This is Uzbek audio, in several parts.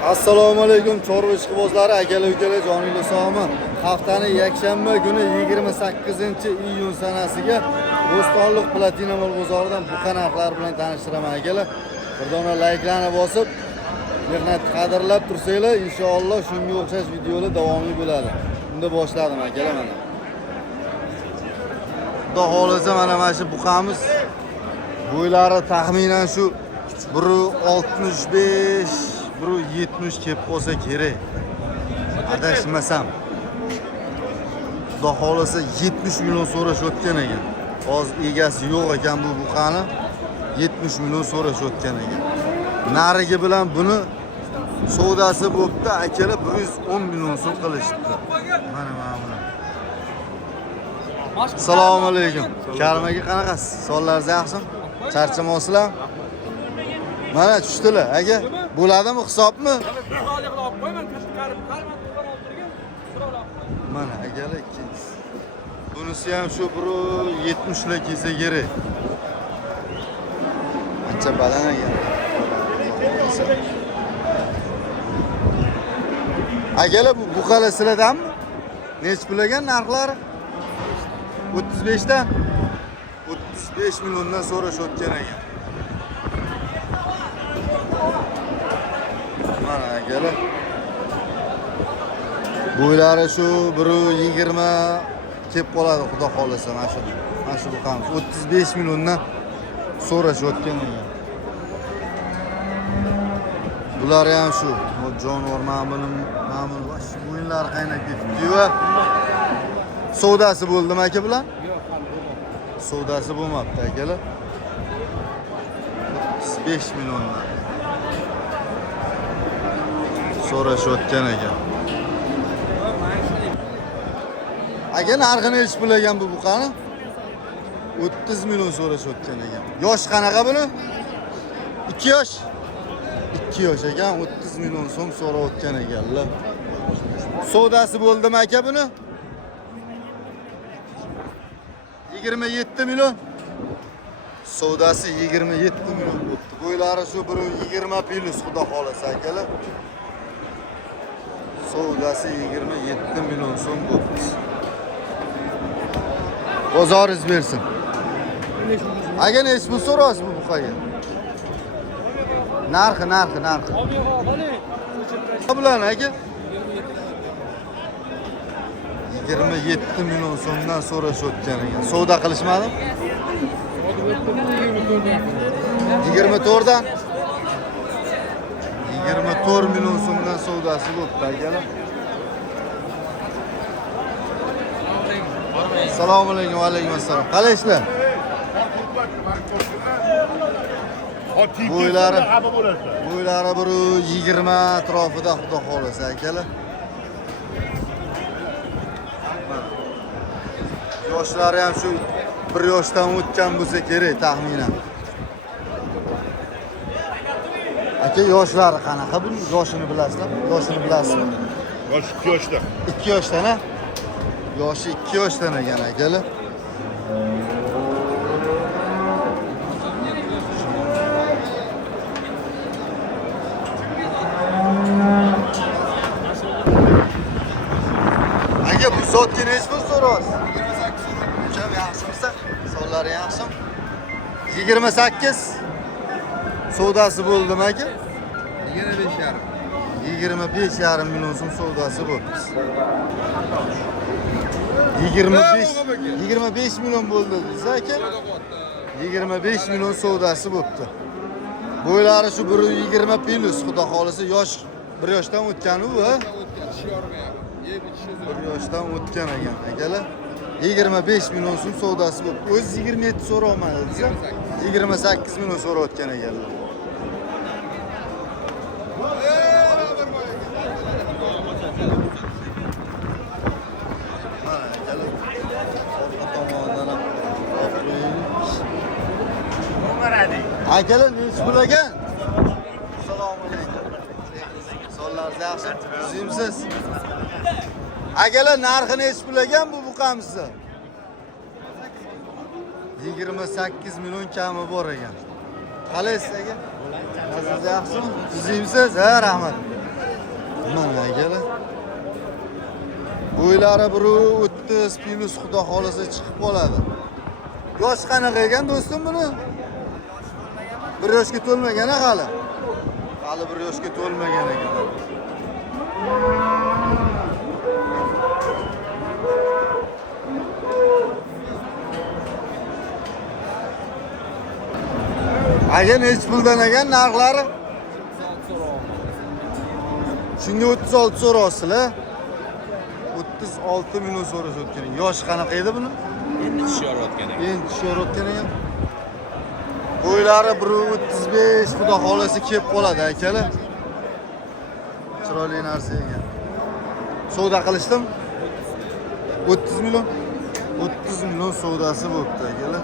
Assalomu alaykum chorva ishqibozlari, akalar, ukalar, joninglar sog'mi? Haftaning yakshanba kuni 28-iyun sanasiga Bo'stonliq Platina mol bozoridan buqa narxlari bilan tanishtiraman akalar. Bir dona layklarni bosib, mehnat qadrlab tursanglar, inshaalloh shunga o'xshash videolar davomli bo'ladi. Unda boshladim akalar mana. Xudo xolasa mana shu buqamiz bo'ylari taxminan shu 1.65 1.70 kelib qolsa kerak. Adashmasam. Xudo xolasa 70 million so'rashayotgan ekan. Hozir egasi yo'q ekan bu buqani. 70 million so'rashayotgan ekan. Narigi bilan buni savdosi bo'pti, akalar 110 million so'm qilishibdi. Mana buni. Assalomu alaykum. Karimaga qanaqasiz? Sonlaringiz yaxshimi? Charchamoqsizlar? Mana tushdilar, aka. Bo'ladimi hisobmi? Mana akalar ikkinchisi. Bunisi ham shu 1.70 lar kelsa kerak. Ancha baland ekan. Akalar bu buqalar sizlardanmi? Nech pul ekan narxlari? 35 dan 35 milliondan so'rashayotgan ekan. Mana akalar. Bo'ylari shu 1.20 kelib qoladi, xudo xolasa mana shu buqamiz 35 milliondan so'rashayotgan ekan. Bular ham shu jonivor ma'mul shu bo'yinlari qaynab ketibdi-yu. Savdosi bo'ldimi aka bilan? Yo'q, Savdosi bo'lmabdi akalar. 35 milliondan so'rashayotgan ekan. Aka narxini hech pul ekan bu buqani? 30 million so'rashayotgan ekan. Yosh qanaqa buni? 2 yosh. 2 yosh ekan, 30 million so'm so'rayotgan ekanlar. Savdosi bo'ldimi aka buni? 27 million. Savdosi 27 million bo'pti. Bo'ylari shu 1.20 plus xudo xolasa akalar. Savdosi 27 million so'm bo'pti. Bozoringiz bersin. Aka nech pul so'raysiz bu buqaga? Narxi. Bilan aka 27 million so'mdan so'rashayotgan ekan. Savdo qilishmadimi? 24 dan 24 million so'mdan savdosi bo'pti akalar. Assalomu alaykum. Va alaykum assalom. Qalaysizlar? Bo'ylari 1.20 atrofida xudo xolasa akalar. Yoshlari ham shu 1 yoshdan o'tgan bo'lsa kerak taxminan. Aka yoshlari qanaqa? Bu yoshini bilasizmi? Yoshini bilasizmi? Yoshi 2 yoshda. 2 yoshdan a? Yoshi 2 yoshdan ekan akalar. Aka bu zotga nech pul so'raysiz? 28 so'rayman. Ucham yaxshimisa? Sonlari yaxshimi? 28. Savdosi bo'ldimi aka? 25,5 million so'm savdosi bo'pti. 25 million bo'ldi siz aka? 25 million savdosi bo'pti. Bo'ylari shu 1.20 plus xudo xolasa yosh 1 yoshdan o'tgan u, ha? 1 yoshdan o'tgan ekan akalar. 25 million so'm savdosi bo'pti. O'zi 27 so'rayman desa, 28 million so'rayotgan ekanlar. Akalar nech pul ekan? Assalomu alaykum. Sonlaringiz yaxshimi? Sizimsiz? Akalar narxi nech pul ekan bu buqamizni? 28 million kami bor ekan. Qalaysiz aka? Siz yaxshimi? Siz yemsiz? Ha, rahmat. Mana akalar. Bo'ylari 130 plus xudo xolasa chiqib qoladi. Yosh qanaqa ekan do'stim buni? 1 yoshga to'lmagan hali. Hali 1 yoshga to'lmagan ekan. Aka nech puldan ekan narxlari? Shunga 36 so'rasizlar. 36 million so'rashayotgan. Yosh qanaqa edi buni? Endi tushayotgan ekan. Endi tushayotgan ekan. Bo'ylari 135 xudo xolasa kelib qoladi akalar. Chiroyli narsa ekan. Savdo qilishdim. 30 million. 30 million savdosi bo'libdi akalar.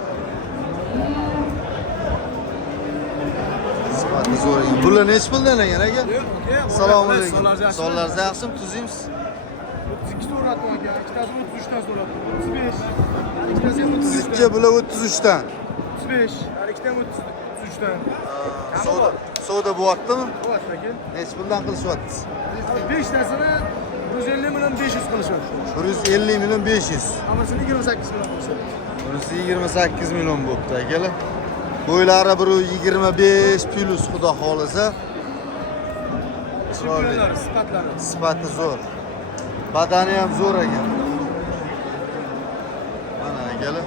Sifati zo'r ekan. Bular nech puldan ekan aka? Assalomu alaykum. Sonlarni yaxshimi? Tuzingmiz? 32 so'radim aka. Ikkitasi 33 dan so'radim. 35. Ikkitasi ham 33 Sizga bular 33 dan. 35. Har ikkita ham 33 dan. Savdo bo'lyaptimi? Bo'lyapti aka. Nech puldan qilishyapsiz? 5 tasini 150 million 500 qilishyapti. 150 million 500. Hammasini 28 million qilishyapti. Bunisi 28 million bo'pti akalar. Bo'ylari 125 plus xudo xolasa. Chiroyli. Sifatlari. Sifati zo'r. Badani ham zo'r ekan. Mana akalar.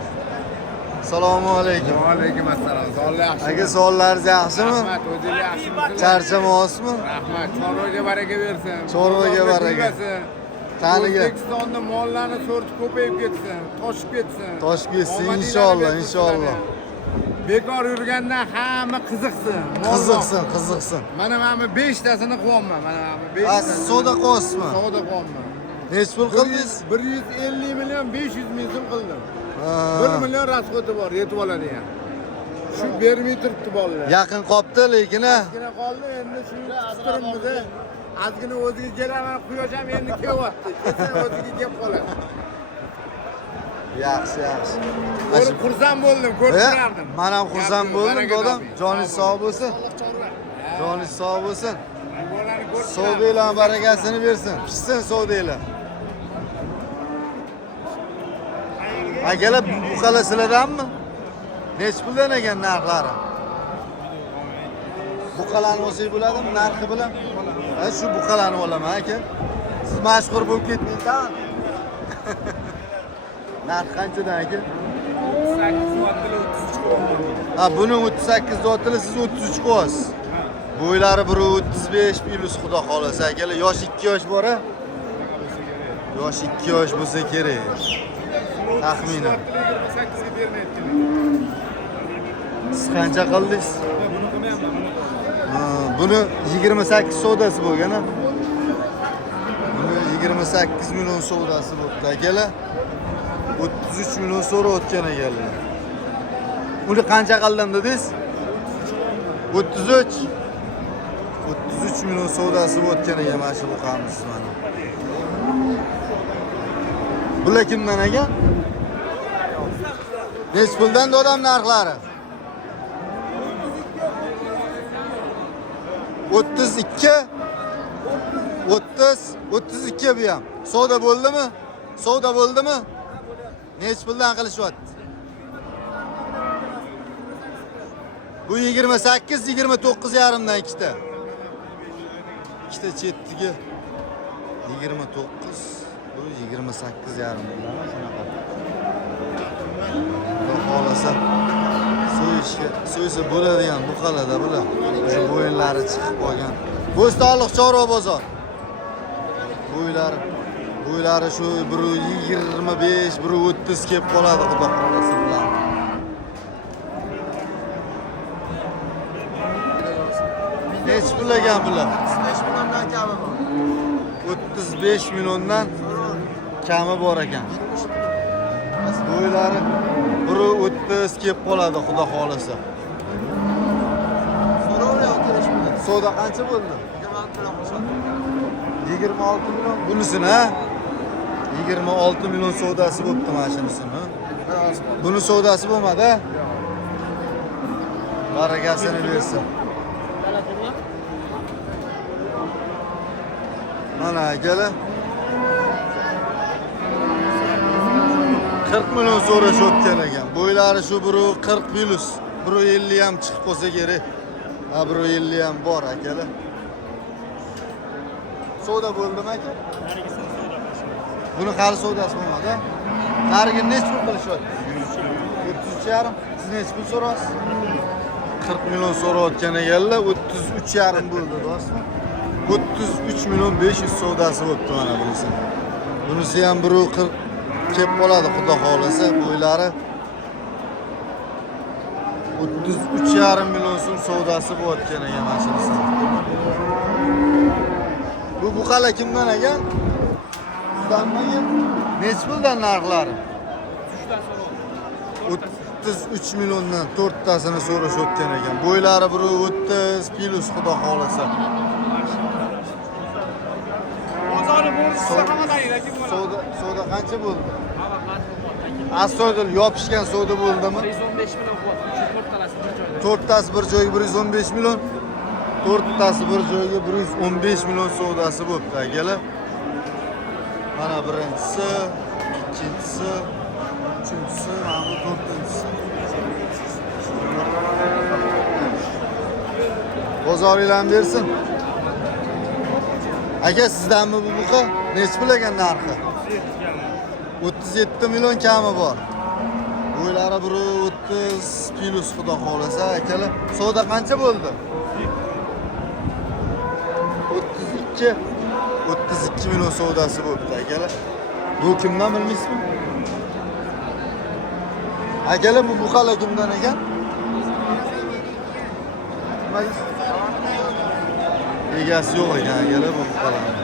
Assalomu alaykum. Va alaykum assalom. Sonlar yaxshi. Aka sonlaringiz yaxshimi? Rahmat, o'zingiz yaxshimisiz? Charchamoqsizmi? Rahmat. Chorvaga baraka bersin. Chorvaga baraka. Taniga. O'zbekistonda mollarni sorti ko'payib ketsin, toshib ketsin. Toshib ketsin, Omadinglarni inshaalloh, bersin inshaalloh. sizlarga. Bekor yurgandan hamma qiziqsin. Qiziqsin, qiziqsin. Mana 5 tasini qilyapman. Mana 5 Ha, tasini. savdo qilyapsizmi? Savdo qilyapman. Nech pul qildingiz? 150 million 500 ming so'm qildim. Ha. 1 million rasxoti bor, yetib oladi ham. Shu bermay turibdi bolalar. Yaqin qopti lekin ha. Ozgina qoldi, endi shu turimizda ozgina o'ziga kelaman, quyosh ham endi kelyapti. Kelsa o'ziga kelib qoladi. Yaxshi, yaxshi. Ko'rib xursand bo'ldim, ko'rib turardim. Men ham xursand bo'ldim, dodam. Joningiz sog' bo'lsin. Joningiz sog' bo'lsin. Bolani ko'rib Savdolar barakasini bersin. Pishsin savdolar. Akalar bu qala sizlardanmi? Nech puldan ekan narxlari? Bu qalani olsak bo'ladimi narxi bilan? Ha, shu bu qalani olaman aka. Siz mashhur bo'lib ketdingiz-da. Narx qanchadan aka? 8 Ha, buni 38 zotili, siz 33 qo'yasiz. Bo'ylari 135 plus xudo xolasa akalar. Yosh 2 yosh bor-a? Yosh 2 yosh bo'lsa kerak. Taxminan. 28 ga bermayapti. Siz qancha qildingiz? Buni qilmayapman. Ha, buni 28 savdosi bo'lgan-a? Buni 28 million savdosi bo'libdi akalar. 33 million so'rayotgan ekanlar. Uni qancha qildim dedingiz? 33. 33 million savdosi o'tgan ekan mana shu buqamiz mana. Bular kimdan ekan? Nech puldan dodam narxlari? 32. 32 bu ham. Savdo bo'ldimi? Savdo bo'ldimi? Nech puldan qilishyapti? Bu 28, 29 yarimdan ikkita. Ikkita chetdagi 29, bu 28 yarimdan shunaqa. Xudo xolasa so'ysa bo'ladigan bu qalada bular. Shu bo'yinlari chiqib qolgan. Bo'stonliq chorva bozor. Bo'ylari shu 125, 130 kelib qoladi xudo xolasa bilan. Nech pul ekan bular? 35 milliondan kami bor. 35 milliondan kami bor ekan. Bo'ylari 130 kelib qoladi xudo xolasa. Savdo qancha bo'ldi? 26 million bunisini ha? 26 million savdosi bo'pti mana shunisini. Buni savdosi bo'lmadi. Barakasini bersin. Mana akalar 40 milyon so'rashayotgan ekan. Bo'ylari shu biri 40 plus, biri 50 ham chiqib qolsa kerak. Ha, biri 50 ham bor akalar. Savdo bo'ldimi aka? Buni hali savdosi bo'lmadi. Narigi necha pul qilishyapti? 33,5. Siz necha pul so'raysiz? 40 milyon so'rayotgan ekanlar, 33,5 bo'ldi, dostlar. 33 milyon 500 savdosi bo'libdi mana bunisi. Bunisi ham biri 40 kelib qoladi, xudo xolasa, bo'ylari 33,5 million so'm savdosi bo'layotgan ekan mana shunisi. Bu buqala kimdan ekan? Sizdanmi? Necha puldan narxlari? 33 milliondan 4 tasini so'rashayotgan ekan. Bo'ylari biri 30 plus, xudo xolasa. Bozorni bo'lsa hammadan yoki bo'ladi. Savdo qancha bo'ldi? Asoydil yopishgan savdo bo'ldimi? 115 million bo'lyapti. 4 talasi bir joyda. 4 tasi bir joyga 115 million. 4 tasi bir joyga 115 million savdosi bo'pti akalar. Mana birinchisi, ikkinchisi, uchinchisi, mana bu to'rtinchisi. Bozoringlarni bersin. Aka, sizdanmi bu buqa? Necha pul ekan narxi? 37 million kami bor. Bo'ylari biri 30 plus, xudo xolasa akalar. Savdo qancha bo'ldi? 32 million savdosi bo'libdi akalar. Bu kimdan bilmaysizmi? Akalar, bu buqalar kimdan ekan? Egasi yo'q ekan akalar bu buqalarning.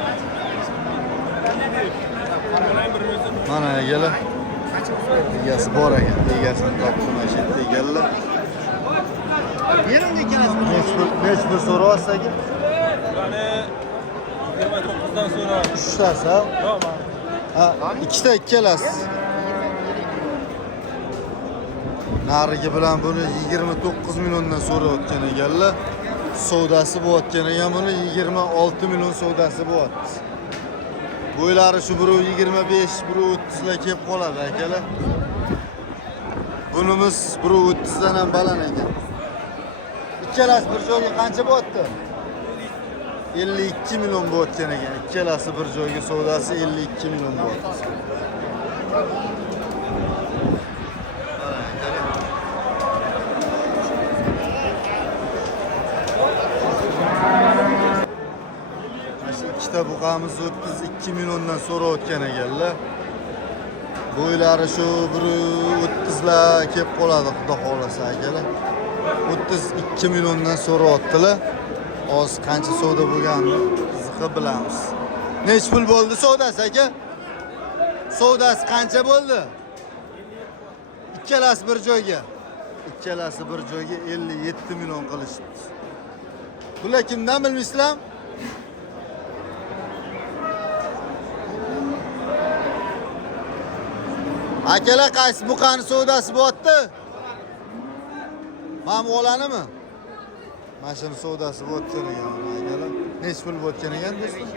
Mana akalar. Egasi bor ekan. Egasini topdim mana shu yerda ekanlar. Yerimda ikkalasi. Necha pul so'rayapsiz aka? Ularni 29dan so'ra. 3 tasi, ha? Yo'q, Ha, ikkita ikkalasi. Narigi bilan buni 29 milliondan so'rayotgan ekanlar. Savdosi bo'layotgan ekan, buni 26 million savdosi bo'lyapti. Bo'ylari shu biri 25, biri 30 ga kelib qoladi akalar. Bunimiz biri 30 dan ham baland ekan. Ikkalasi bir joyga qancha bo'lyapti? 52 million bo'layotgan ekan. Ikkalasi bir joyga savdosi 52 million bo'lyapti. İşte buqamiz 32 milliondan so'rayotgan ekanlar. Bo'ylari shu biri 30 la kelib qoladi, xudo xolasa akalar. 32 milliondan so'rayaptilar. Hozir qancha savdo bo'lganini qiziqib bilamiz. Necha pul bo'ldi savdosi aka? Savdosi qancha bo'ldi? Ikkalasi bir joyga. Ikkalasi bir joyga 57 million qilishibdi. Bular kimdan bilmaysizlar? Akalar, qaysi buqani savdosi bo'lyapti? Mana bu olanimi? Mana shuni savdosi bo'layotgan ekan akalar. Necha pul bo'layotgan ekan do'stlar?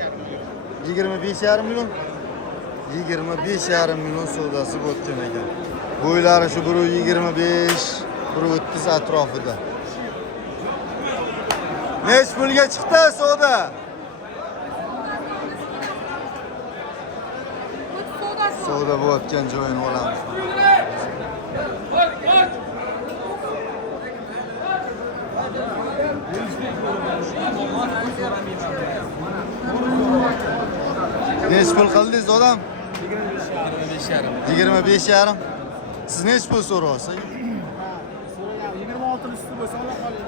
25,5 million. 25,5 million savdosi bo'layotgan ekan. Bo'ylari shu biri 25, biri 30 atrofida. Necha pulga chiqdi savdo? Savdo bo'layotgan joyini olamiz. Necha pul qildingiz odam? 25,5. Siz necha pul so'rayapsiz? 26 üstü bo'lsa ola qoladi.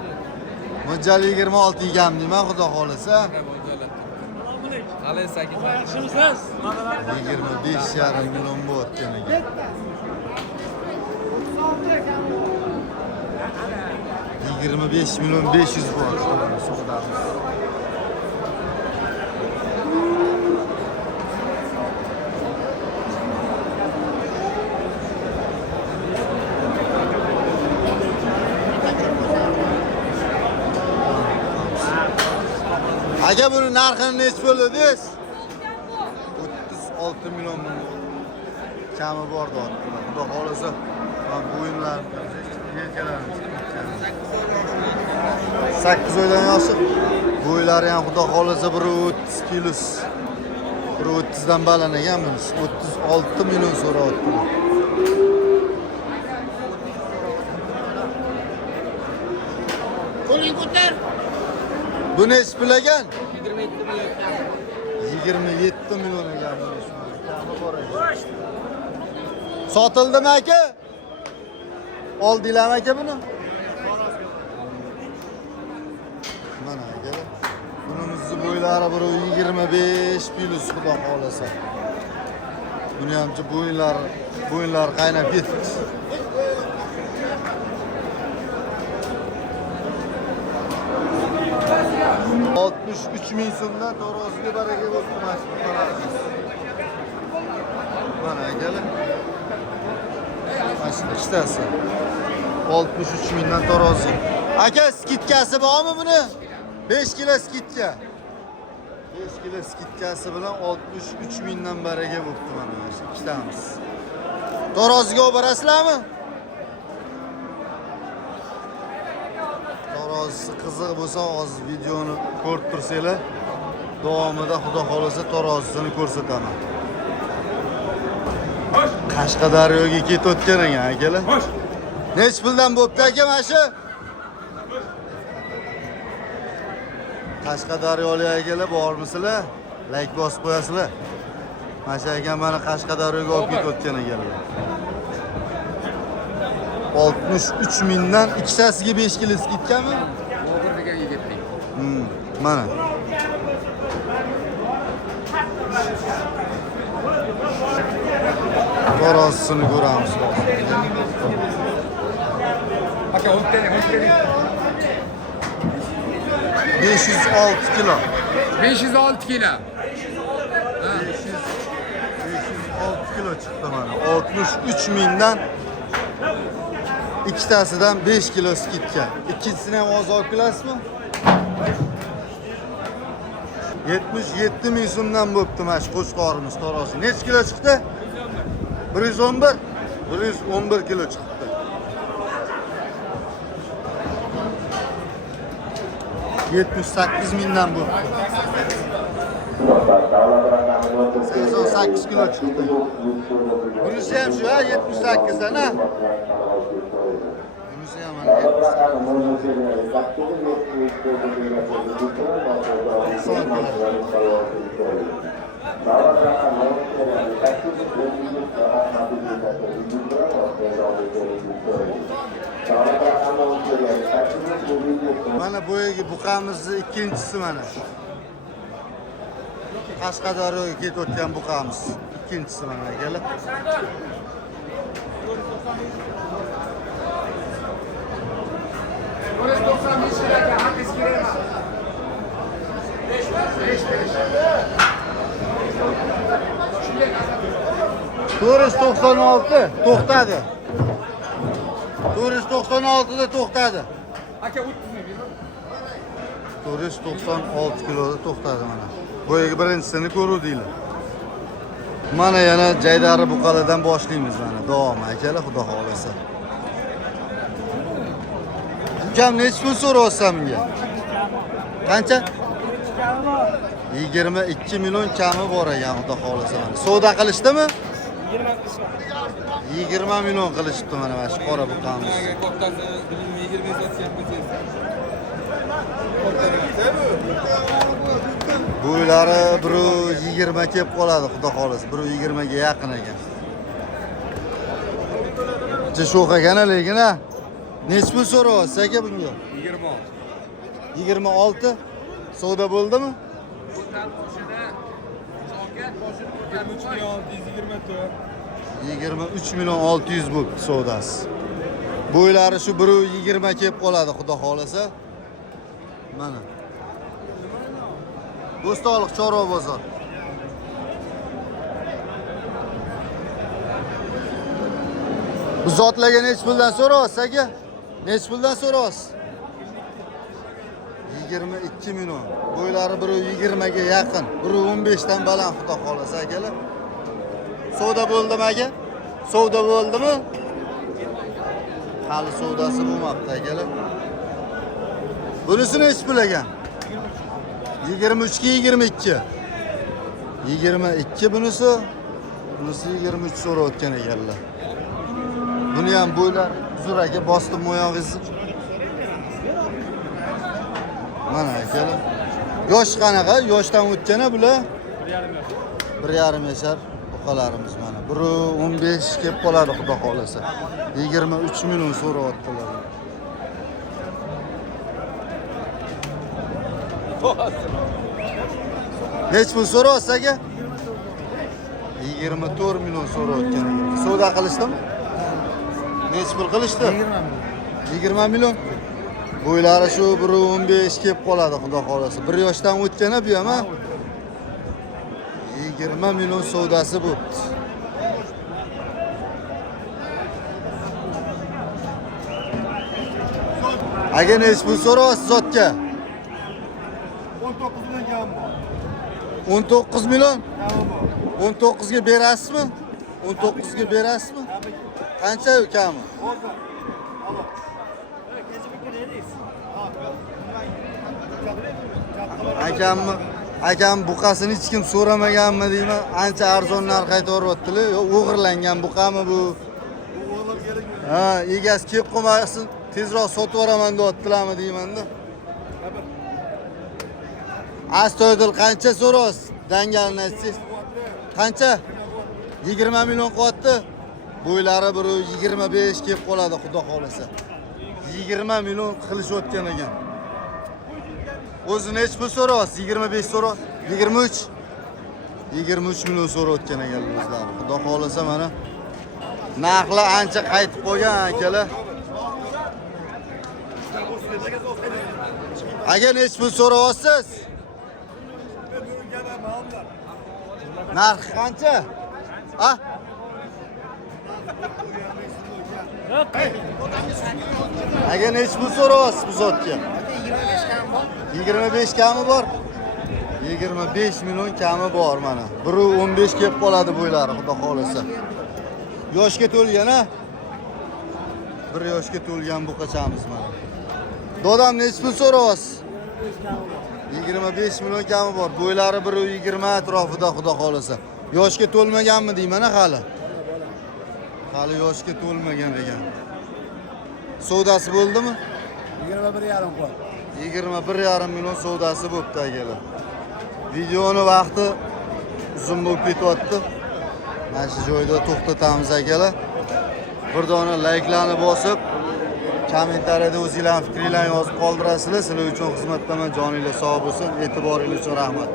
Mo'ljal 26 egam deyman, xudo xolasa. Qalay 8. Yaxshimisiz? 25,5 million bo'layotgan ekan. 25 million 500 bor. Aka, buni narxini necha bo'ldi dedingiz? 6 million kami bor deyapti. Xudo xolasa bo'yinlar, yelkalarimiz 8 oydan yoshi. Bo'ylari ham xudo xolasa 130 kg. 130 dan baland ekan bunisi. 36 million so'rayapti. Qo'ling ko'tar. Bu nechi pul ekan? 27 million ekan bunisi. Sotildimi aka? Oldinglarmi aka buni? Mana aka. Bunimizni bo'ylari 125 plus xudo xolasa. Buni hamcha bo'yinlar qaynab ketdi. $63 ming so'mdan taroziga baraka bo'lsin mashhur qararsiz. Mana akalar. Mashina ikkitasi. 63 mingdan tarozi. Aka skitkasi bormi buni? 5 kilo skitka. 5 kilo skitkasi bilan 63 mingdan baraka bo'libdi mana shu ikkitamiz. Taroziga olib borasizlarmi? Tarozisi qiziq bo'lsa, hozir videoni ko'rib tursanglar, davomida xudo xolasa tarozisini ko'rsataman. Qashqadaryoga ketayotgan ekan akalar. Nech puldan bo'pti aka mana shu? Qashqadaryolik akalar bormisizlar? Like bosib qo'yasizlar. Mana shu ekan mana Qashqadaryoga olib ketayotgan ekanlar. 63 mingdan ikkitasiga 5 kilo ketganmi? O'g'ir degan yigitning. Mana. Tarozisini ko'ramiz. Aka, o'tding. 506 kilo. 506 kilo. 506 kilo chiqdi mana. 63 mingdan ikkitasidan 5 kilo skidga. İkkinchisini ham hozir olib kelasizmi? 77 ming so'mdan bo'pti mana shu qo'shqorimiz tarozi. Necha kilo chiqdi? 111. 111 kilo chiqdi. 78 mingdan bo'pti. 88 kilo chiqdi. Bunisi ham shu, 78 dan, ha? Bunisi ham mana 78. Mana boyagi buqamizni ikkinchisi mana. Qashqadaryoga ketayotgan buqamiz. İkincisi mana akalar. Turist 96 to'xtadi. Turist 96 da to'xtadi. Aka, 30 ming. Turist 96 kiloda to'xtadi mana. Boyagi birinchisini ko'ruvdinglar. Mana yana Jaydari buqaladan boshlaymiz mana. Davom akalar, xudo xolasa. Ukam nech pul so'rayapsan menga? Qancha? 22 million kami bor ekan, xudo xolasa mana. Savdo qilishdimi? 20 million qilishibdi mana shu qora buqamiz. Kattasi 20 sotgan bo'lsangiz. Bo'ylari 120 kelib qoladi, xudo xolasa. 120 ga yaqin ekan. Sho'x ekan lekin ha. Nech pul so'rayapsiz aka bunga? 26. 26. Savdo bo'ldimi? 23 million 600 bo'ldi savdosi. Bo'ylari shu 120 kelib qoladi, xudo xolasa. Mana. Bo'stonliq Chorva bozor. Bu zotlarga nech puldan so'rayapsiz aka? Nech puldan so'rayapsiz? 22 million. Bo'ylari 120 ga yaqin. 115 dan baland, xudo xolasa akalar. Savdo bo'ldimi aka? Savdo bo'ldimi? Hali savdosi bo'lmabdi akalar. Bunisini hech pul ekan. 23 ga 22. 22 bunisi. Bunisi 23 so'rayotgan ekanlar. Buni ham bo'ylar uzun aka bosdim oyog'ingizni. Mana akalar. Yosh qanaqa? Yoshdan o'tgani bular? 1,5 yashar buqalarimiz mana. 1.15 kelib qoladi xudo xolasa. 23 million so'rayaptilar. Nech pul so'rayapsiz aka? 24 million so'rayotgan ekan. Savdo qilishdimi? Nech pul qilishdi? 20 million. Bo'ylari shu 1.15 kelib qoladi xudo xolasa. 1 yoshdan o'tgani bu ham, 20 million savdosi bo'pti. Aka nech pul so'rayapsiz zotga? 19 million kam bor. 19 million. Kami bor. 19 ga berasizmi? 19 ga berasizmi? Qancha kami? Akam buqasini hech kim so'ramaganmi deyman. Ancha arzon narx aytayaptilar. O'g'irlangan buqami bu? Ha, egasi kelib qolmasin, tezroq sotib yuboraman deyaptilarmi deymanda. Astoydil qancha so'raysiz? Dangalni aytsangiz. Qancha? 20 million qilyapti. Bo'ylari 1.25 kelib qoladi xudo xolasa. 20 million qilishayotgan ekan. O'zini hech pul so'raysiz? 25 so'raysiz? 23. 23 million so'rayotgan ekan o'zlari. Xudo xolasa mana narxlar ancha qaytib qolgan akalar. Aka nech pul so'rayapsiz? Narx qancha? Ha? Aka nech pul so'rayapsiz bu zotga? 25 kami bor. 25 million kami bor mana. 1.15 kelib qoladi bo'ylari xudo xolasa. Yoshga to'lgan ha? 1 yoshga to'lgan buqachamiz mana. Dodam nech pul so'rayapsiz? 25 million kami bor. Bo'ylari 1.20 atrofida xudo xolasa. Yoshga to'lmaganmi deyman hali. Hali yoshga to'lmagan ekan. Savdosi bo'ldimi? 21,5 qo'y. 21,5 million savdosi bo'pti akalar. Videoni vaqti uzun bo'lib ketyapti. Mana shu joyda to'xtatamiz akalar. Bir dona layklarni bosib, kommentariyada o'zingizlarning fikringizni yozib qoldirasizlar. Sizlar uchun xizmatdaman. Joningiz sog' bo'lsin. E'tiboringiz uchun rahmat.